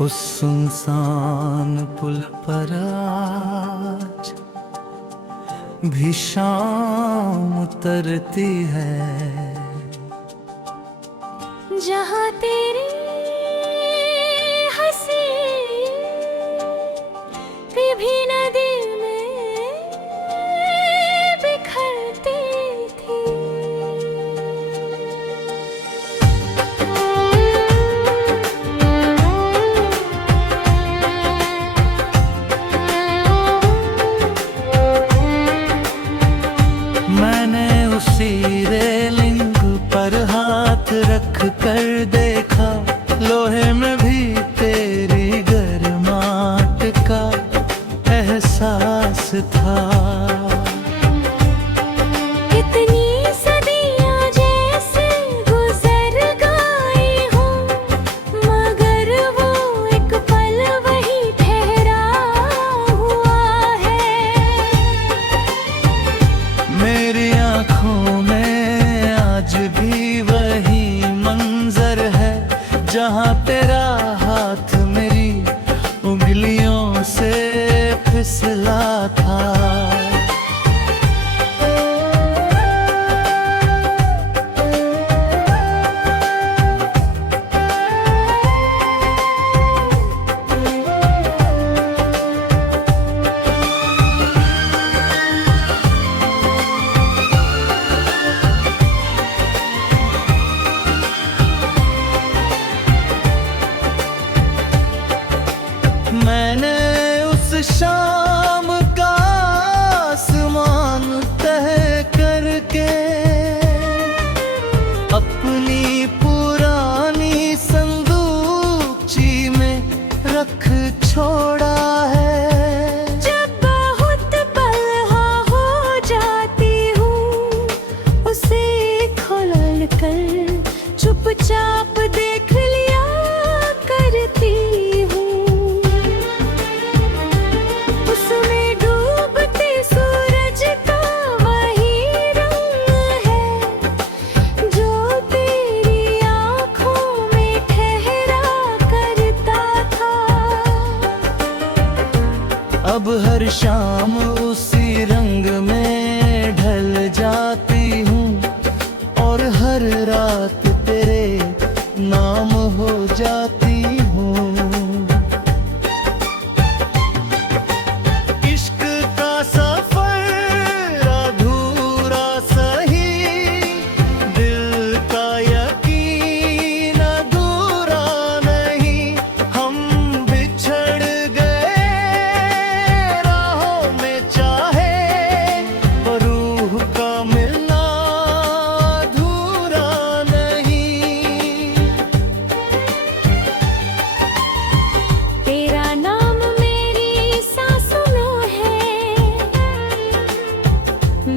उस सुनसान पुल पर आज भी शाम उतरती है, जहाँ तेरी हंसी भी नदी में बिखरती थी। मैंने उसी रेलिंग पर हाथ रख कर देखा, लोहे में भी तेरी गर्माहट का एहसास था। कितनी सदियां जैसे गुजर गई हूँ, मगर वो एक पल वही ठहरा हुआ है। मेरी आँखों में आज भी वही मंजर है, जहाँ तेरा हाथ मेरी उंगलियों से फिसला था। मैंने उस शाम का आसमान तह करके अपनी पुरानी संदूकची में रख छोड़ा है। जब बहुत पलहा हो जाती हूँ, उसे खोल कर चुपचाप देख लिया करती हूँ। उसमें डूबते सूरज का वही रंग है, जो तेरी आँखों में ठहरा करता था। अब हर शाम उसी रंग में ढल जाती हूँ, और हर रात तेरे नाम हो जाती हूँ। इश्क का सफर अधूरा सही, दिल का यकीन अधूरा नहीं। हम बिछड़ गए राहों में चाहे, पर रूह का मिलना अधूरा नहीं। तेरा नाम मेरी सांसों में है,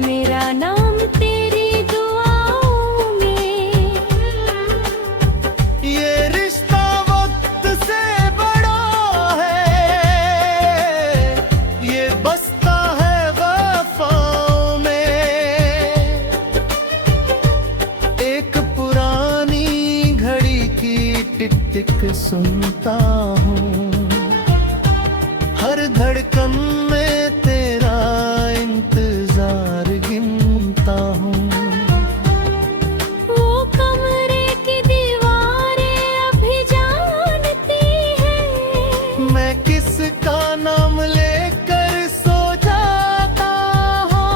मेरा नाम तेरी दुआओं में। ये रिश्ता वक्त से बड़ा है, ये बसता है वफाओं में। एक पुरानी घड़ी की टिक टिक सुनता हूँ, हर धड़कन में तेरा इंतजार गिनता हूँ। वो कमरे की दीवारें अभी जानती हैं, मैं किसका नाम लेकर सो जाता हूँ।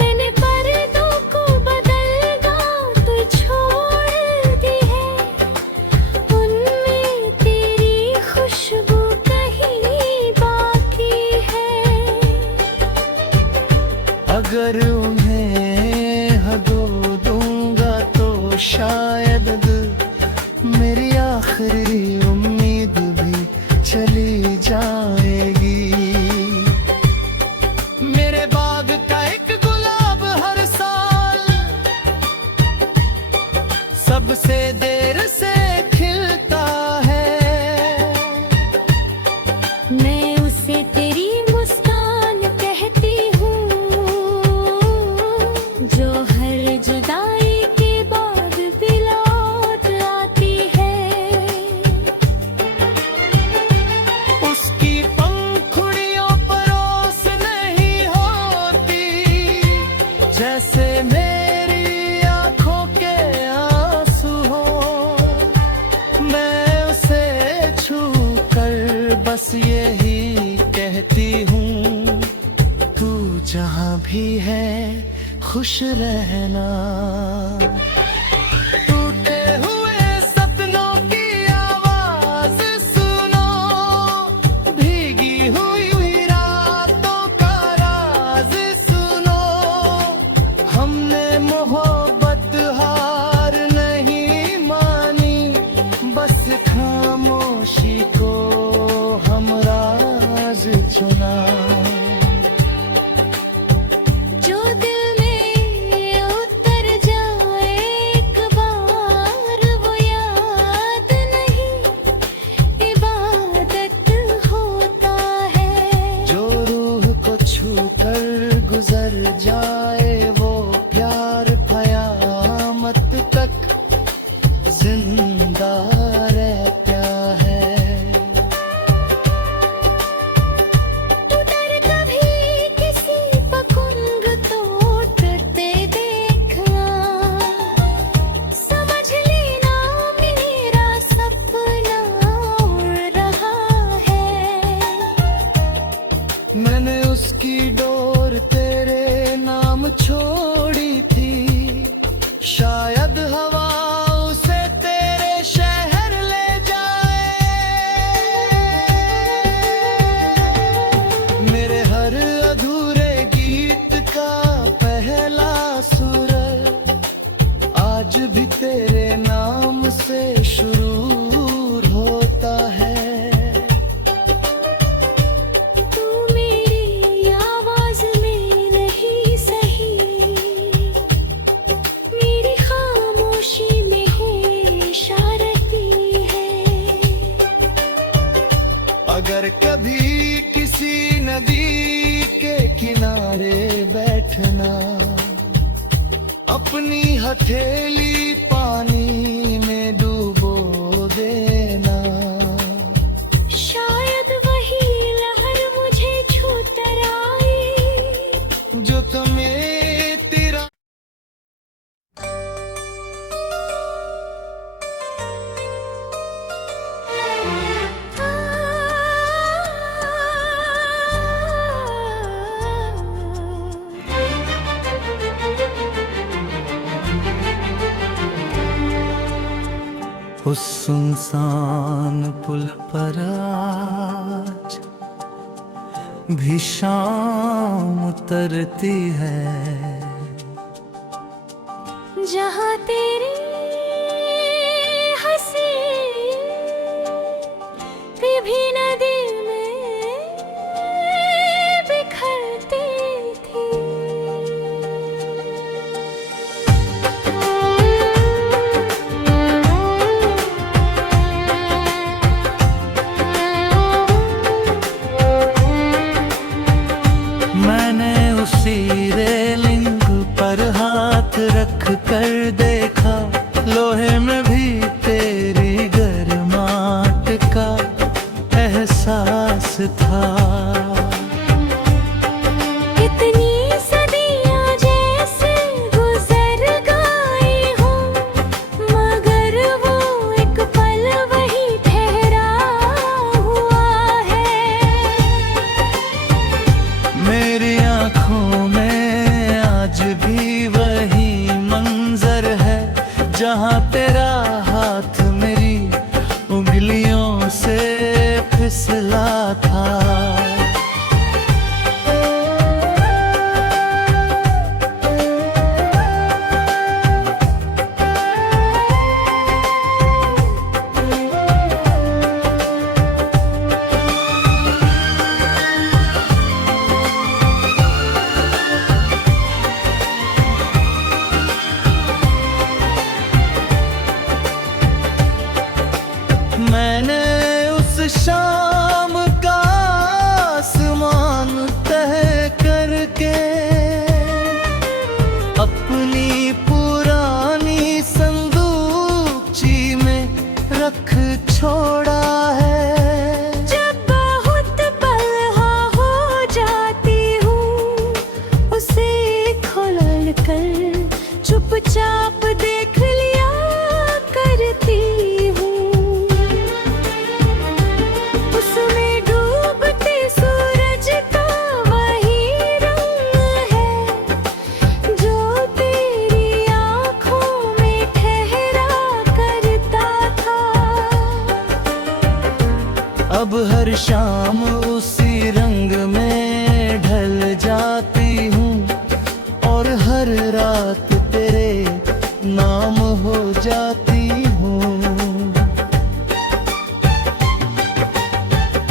मैंने पर्दों को बदल गाँव तो छोड़ दी है, उनमें तेरी खुशबू कहीं बाकी है। अगर उन्हें हगो दूंगा तो शायद मेरी आखिरी उम्मीद भी चली जाएगी। मेरे बाग का एक गुलाब हर साल सबसे देर से खिलता है। मैं उसे तेरी मुस्कान कहती हूँ, जो हर जुदाई के बाद पिला जैसे मेरी आंखों के आंसू हो, मैं उसे छू कर बस यही कहती हूँ, तू जहाँ भी है खुश रहना। टूटे हुए सपनों की आवाज सुनो, भीगी हुई रातों का राज सुनो। हमने मोहब्बत हार नहीं मानी, बस खामोशी को हमराज चुना। जो दिल में उतर जाए एक बार, वो याद नहीं इबादत होता है। जो रूह को छू कर गुजर जाए, वो प्यार कयामत तक जिंदा रहता है। उतर कभी किसी पतंग तो उड़ते देखना, समझ लेना मेरा सपना उड़ रहा है। मैंने उसकी डोर तेरे नाम छोड़ी थी, शायद हवा उसे तेरे शहर ले जाए। मेरे हर अधूरे गीत का पहला सुर आज भी तेरे नाम से शुरू होता है। तू मेरी आवाज में नहीं सही, मेरी खामोशी में है इशारती है। अगर कभी किसी नदी के किनारे बैठना, अपनी हथेली पानी में डूबो देना। शायद वही लहर मुझे छू कर आए, जो तुम्हें तेरा उस सुनसान पुल पर आज भी शाम उतरती है। जहाँ तेरी हंसी विभिन्न दिल में बिखरती थी। मैंने उसी रेलिंग पर हाथ रख कर देखा, लोहे में भी तेरी गर्माहट का एहसास था। कितनी सदियाँ जैसे गुजर गई हूँ, मगर वो एक पल वही ठहरा हुआ है। मेरी आँखों में आज भी वही मंजर है, जहाँ तेरा हाथ मेरी उंगलियों से फिसला था। चुपचाप देख लिया करती हूँ। उसमें डूबते सूरज का वही रंग है जो तेरी आँखों में ठहरा करता था। अब हर शाम उसी रंग में ढल जाती हूँ और हर रात तेरे नाम हो जाती हूँ।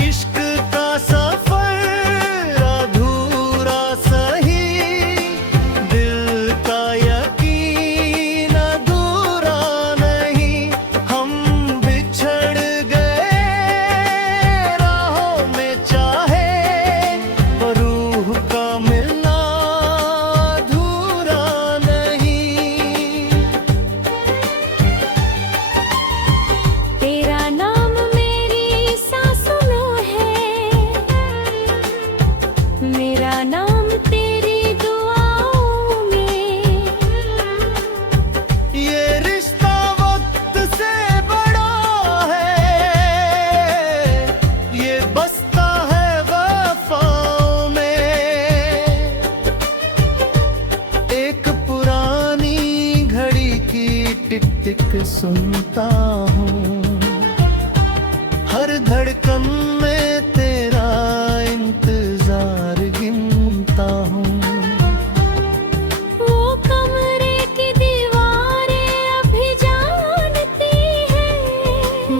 इश्क का सफर अधूरा सही, दिल का यकीन अधूरा नहीं। हम बिछड़ गए राहों में चाहे, पर रूह का मिलना अधूरा नहीं। तेरा नाम मेरी सांसों में है, मेरा नाम तेरी दुआओं में। ये रिश्ता वक्त से बड़ा है, ये बसता है वफाओं में। एक पुरानी घड़ी की टिक टिक सुनता हूँ, हर धड़कन में तेरा इंतजार गिनता हूँ। वो कमरे की दीवारें अभी जानती है,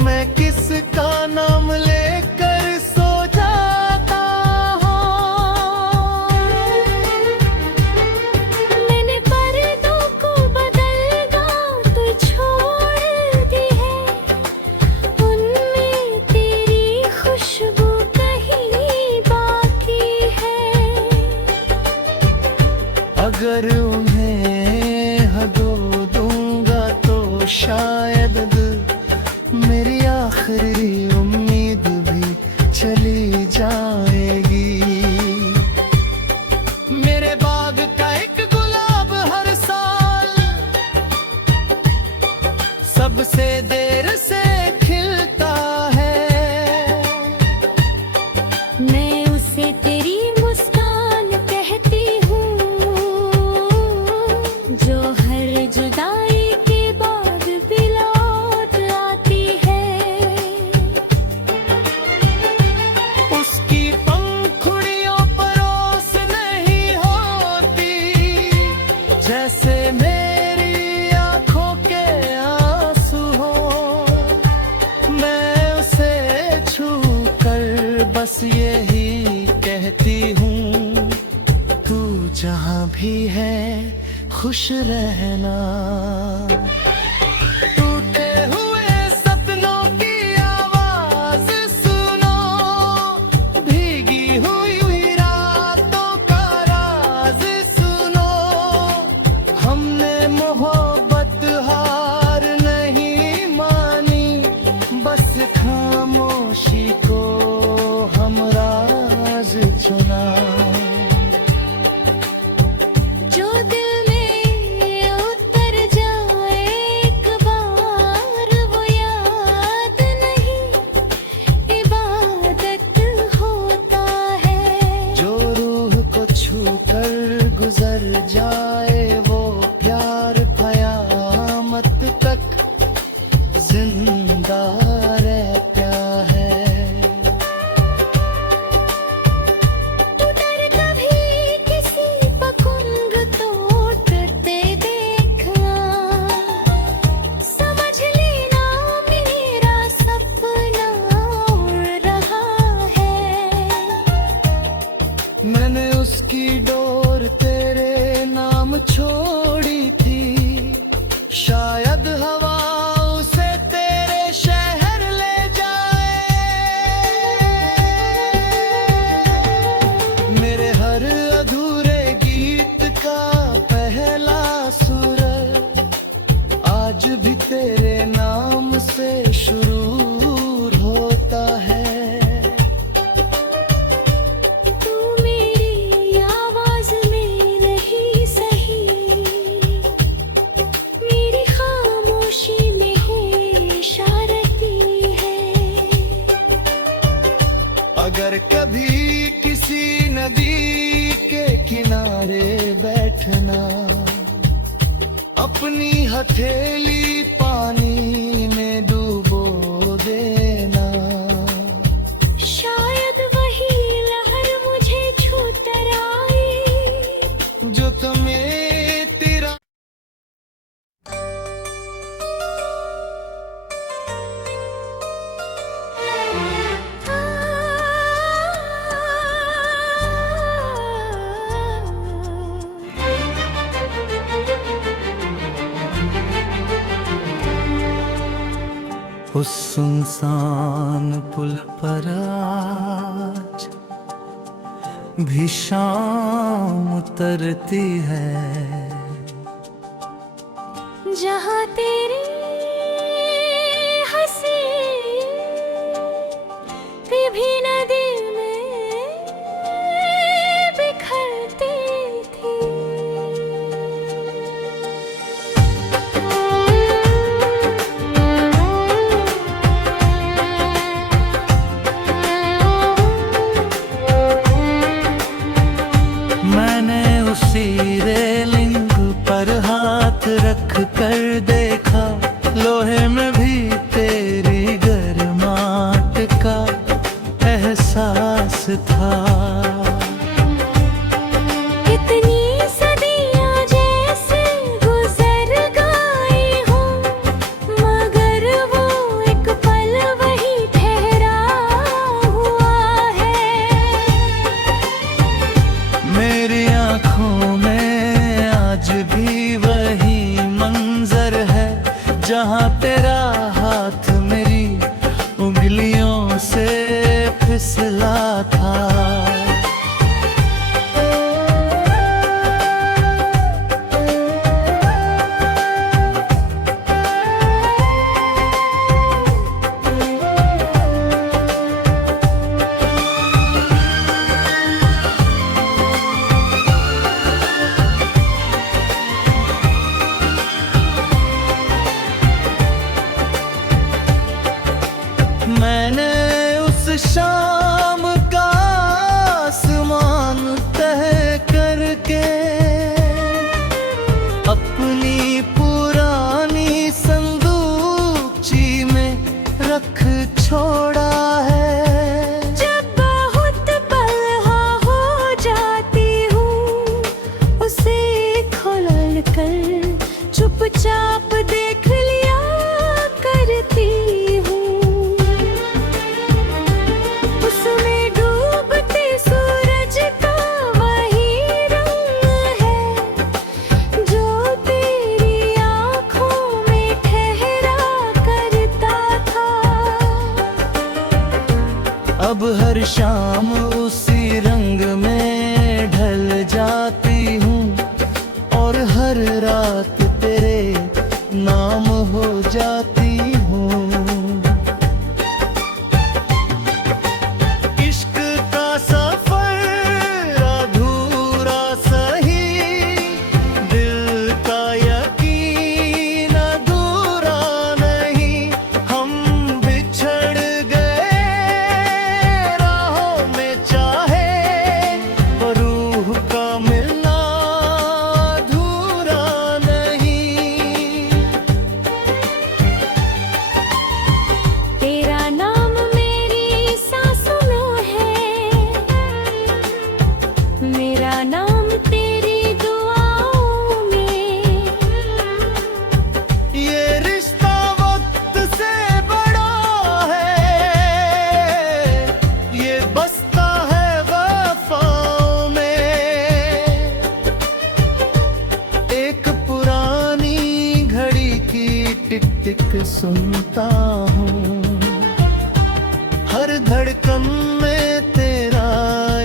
मैं किसका नाम लेकर सो जाता हूँ। मैंने पर्दों को बदल गाँव छोड़ दी है, उनमें तेरी खुशबू कहीं बाकी है। अगर उन्हें हदो दूंगा तो शायद मेरी आखिरी उम्मीद भी चली जाएगी। मेरे बाग का एक गुलाब हर साल सबसे देर से खिलता है। मैं उसे तेरी मुस्कान कहती हूँ, जो हर जुदाई के बाद भी लौट आती है। उसकी पंखुड़ियों पर ओस नहीं होती, जैसे मेरी आंखों के आंसू हो। मैं उसे छू कर बस यही कहती हूँ, तू जहाँ भी है खुश रहना। टूटे हुए सपनों की आवाज सुनो, भीगी हुई रातों का राज सुनो। हमने मोहब्बत हार नहीं मानी, बस खामोशी को हमराज चुना। जो दिल में उतर जाए एक बार, वो याद नहीं इबादत होता है। जो रूह को छू कर गुजर जाए वो प्यार कयामत तक जिंदा रहता है। उतर कभी किसी पतंग तो उतरते देखना, समझ लेना मेरा सपना उड़ रहा है। मैंने उसकी डोर तेरे नाम छोड़ी थी, शायद हवा उसे तेरे शहर ले जाए। मेरे हर अधूरे गीत का पहला सुर आज भी तेरे नाम से शुरू होता है। तू मेरी आवाज में नहीं सही, अपनी हथेली पानी में डूबो देना। शायद वही लहर मुझे छू कर आए जो तुम्हें तेरा उस सुनसान पुल पर आज भी शाम उतरती है, जहाँ तेरी हंसी विभिन्न दिल में बिखरती थी। मैंने उसी रेलिंग पर हाथ रख कर देखा, लोहे में भी तेरी गर्माहट का एहसास था। कितनी सदियां जैसे गुजर गई हूँ, मगर वो एक पल वही ठहरा हुआ है। मेरी आँखों में आज भी वही मंजर है, जहाँ तेरा हाथ मेरी उंगलियों से फिसला था। मैंने उस शाम का आसमान तह करके अपनी पुरानी संदूकची में रख छोड़ा है। जब बहुत पलहा हो जाती हूँ, उसे खोल कर चुपचाप देख लिया करती हूँ। उसमें डूबते सूरज का वही रंग है, जो तेरी आँखों में ठहरा करता था। अब हर शाम उसी रंग में ढल जाती हूँ, और हर रात तेरे नाम हो जाती हूँ। इश्क का सफर अधूरा सही, दिल का यकीन अधूरा नहीं। हम बिछड़ गए राहों में चाहे, पर रूह का मिलना अधूरा नहीं। तेरा नाम मेरी सांसों में है, मेरा नाम तेरी दुआओं में। ये रिश्ता वक्त से बड़ा है, ये बसता है वफाओं में। एक पुरानी घड़ी की टिक टिक सुनता हूँ, हर धड़कन में तेरा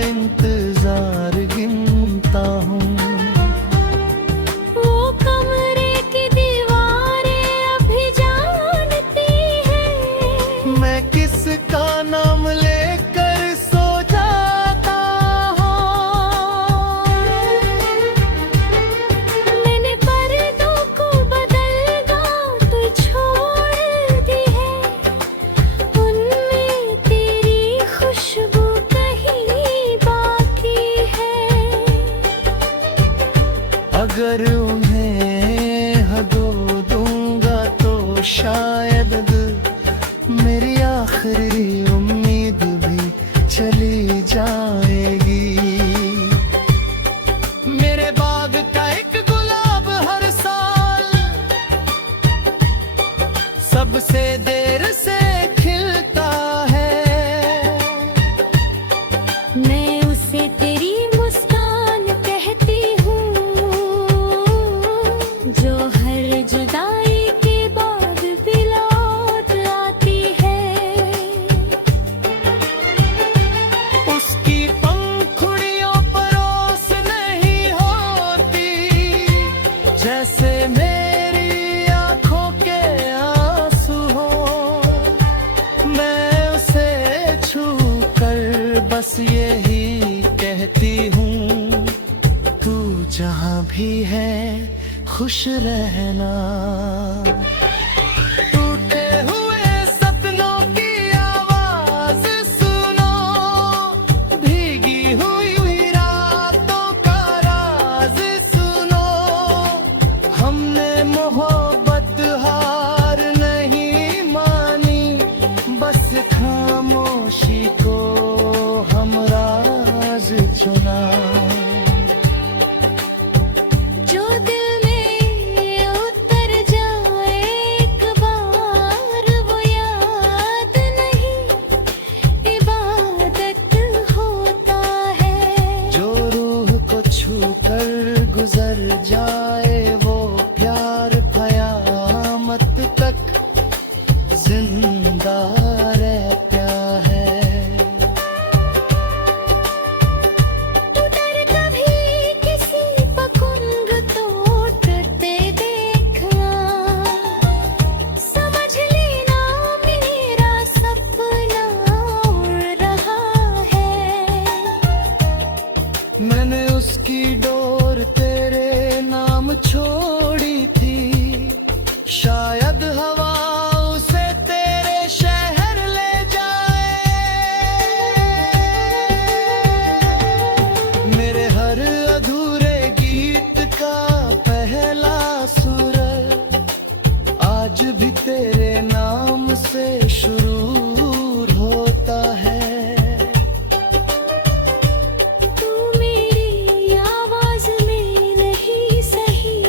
इंतजार गिनता हूँ। वो कमरे की दीवारें अभी जानती हैं, मैं किसका नाम लेकर सो जाता हूँ। मैंने पर्दों को बदल गाँव तो छोड़ दी है। शायद मेरी आखिरी उम्मीद भी चली जाएगी। मेरे बाग का एक गुलाब हर साल सबसे देर से खिलता है। मैं उसे तेरी मुस्कान कहती हूँ, जो हर जुदाई के बाद भी लौट आती है। उसकी पंखुड़ियों पर ओस नहीं होती, जैसे मेरी आंखों के आंसू हो। मैं उसे छू कर बस यही कहती हूँ, तू जहाँ भी है खुश रहना। टूटे हुए सपनों की आवाज सुनो, भीगी हुई रातों का राज सुनो। हमने मोहब्बत हार नहीं मानी, बस खामोशी को हमराज चुना। जो दिल में उतर जाए एक बार, वो याद नहीं इबादत होता है। जो रूह को छू कर गुजर जाए, वो प्यार कयामत तक जिंदा रहता है। उतर कभी किसी पतंग तो उड़ते देखना, समझ लेना मेरा सपना उड़ रहा है। मैंने उसकी डोर तेरे नाम छोड़ी थी, शायद हवा उसे तेरे शहर ले जाए। मेरे हर अधूरे गीत का पहला सुर आज भी तेरे नाम से शुरू होता है। तू मेरी आवाज में नहीं सही,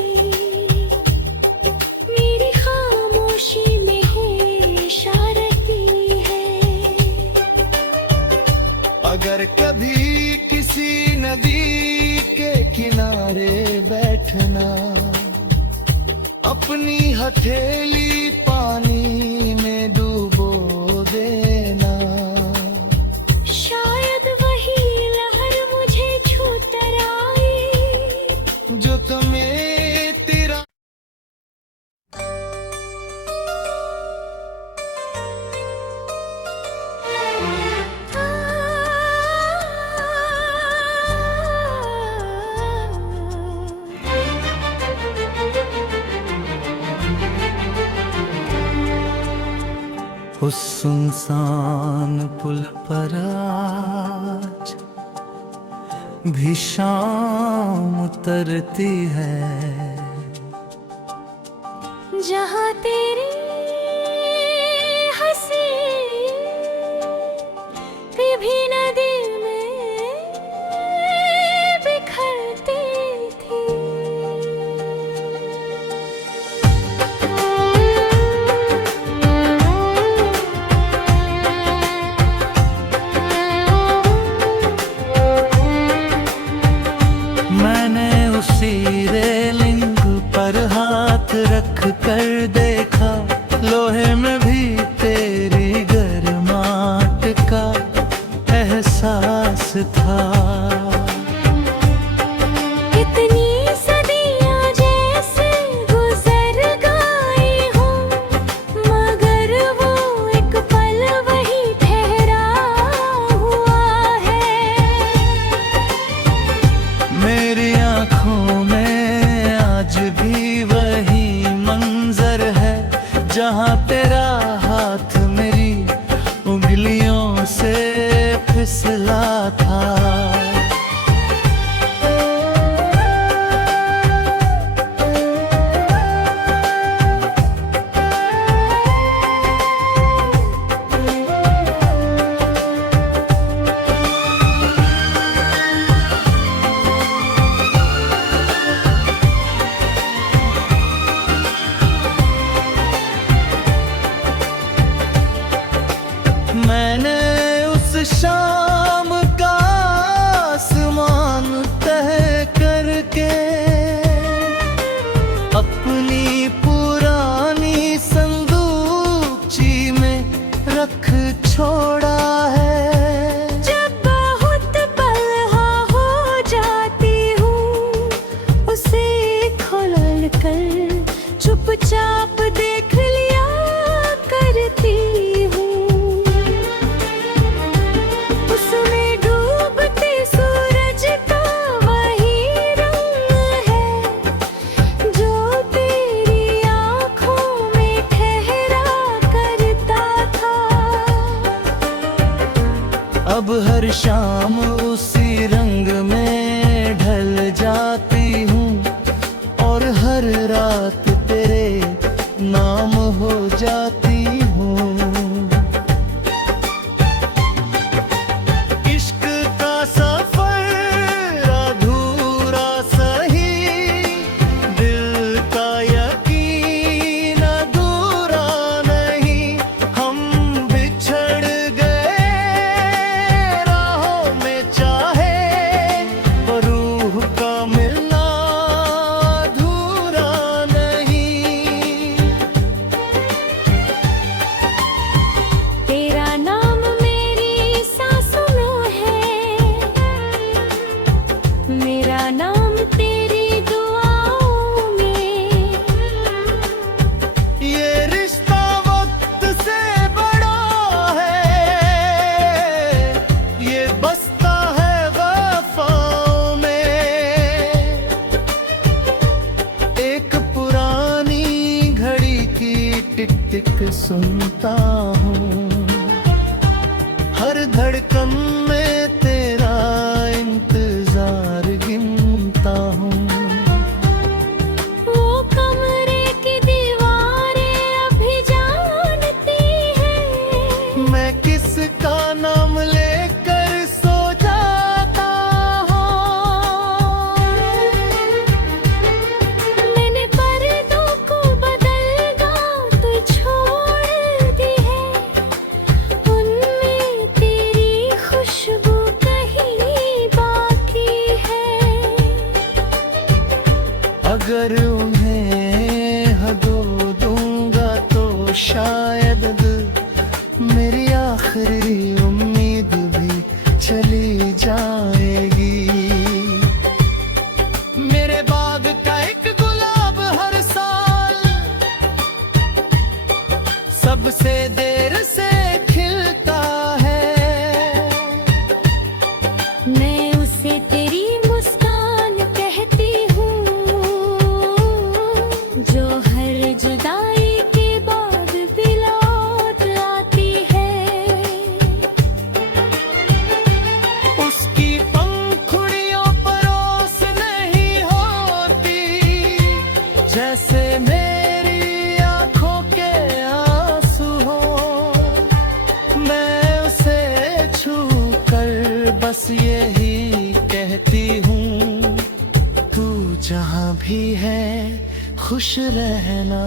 मेरी खामोशी में है इशारती है। अगर कभी किसी नदी के किनारे बैठना, अपनी हथेली पानी में डूबो देना। शायद वही लहर मुझे छू कर आए, जो तुम्हें तेरा उस सुनसान पुल पर आज भी शाम उतरती है। जहाँ तेरी हंसी विभिन्न दिल में बिखरती थी। मैंने उसी रेलिंग पर हाथ रख कर देखा, लोहे में भी तेरी गर्माहट का एहसास था। कितनी सदियाँ जैसे गुजर गई हूँ, मगर वो एक पल वही ठहरा हुआ है। मेरी आँखों में आज भी वही मंजर है, जहाँ तेरा हाथ मेरी उंगलियों से फिसला था। अब हर शाम उसी रंग में ढल जाती हूँ और हर रात तेरे नाम हो जाती हूँ। इश्क का सफर अधूरा सही, दिल का यकीन अधूरा नहीं। हम बिछड़ गए राहों में चाहे, पर रूह का मिलना अधूरा नहीं। तेरा नाम मेरी सांसों में है, मेरा नाम तेरी दुआओं में। ये रिश्ता वक्त से बड़ा है, ये बसता है वफाओं में। एक पुरानी घड़ी की टिक टिक सुनता हूँ, हर धड़कन में तेरा इंतजार गिनता हूँ। वो कमरे की दीवारें अभी जानती है, मैं किसका नाम लेकर सो जाता हूँ। मैंने पर्दों को बदल गाँव छोड़ दी है, उनमें तेरी खुशबू कहीं बाकी है। अगर उन्हें हदो दूंगा तो शायद मेरी आखिरी उम्मीद भी चली जाएगी। मेरे बाग का एक गुलाब हर साल सबसे देर से खिलता है। मैं उसे तेरी मुस्कान कहती हूँ, जो हर जुदाई के बाद भी लौट आती है। उसकी पंखुड़ियों पर ओस नहीं होती, जैसे मेरी आंखों के आंसू हो। मैं उसे छू कर बस यही कहती हूँ, तू जहाँ भी है खुश रहना।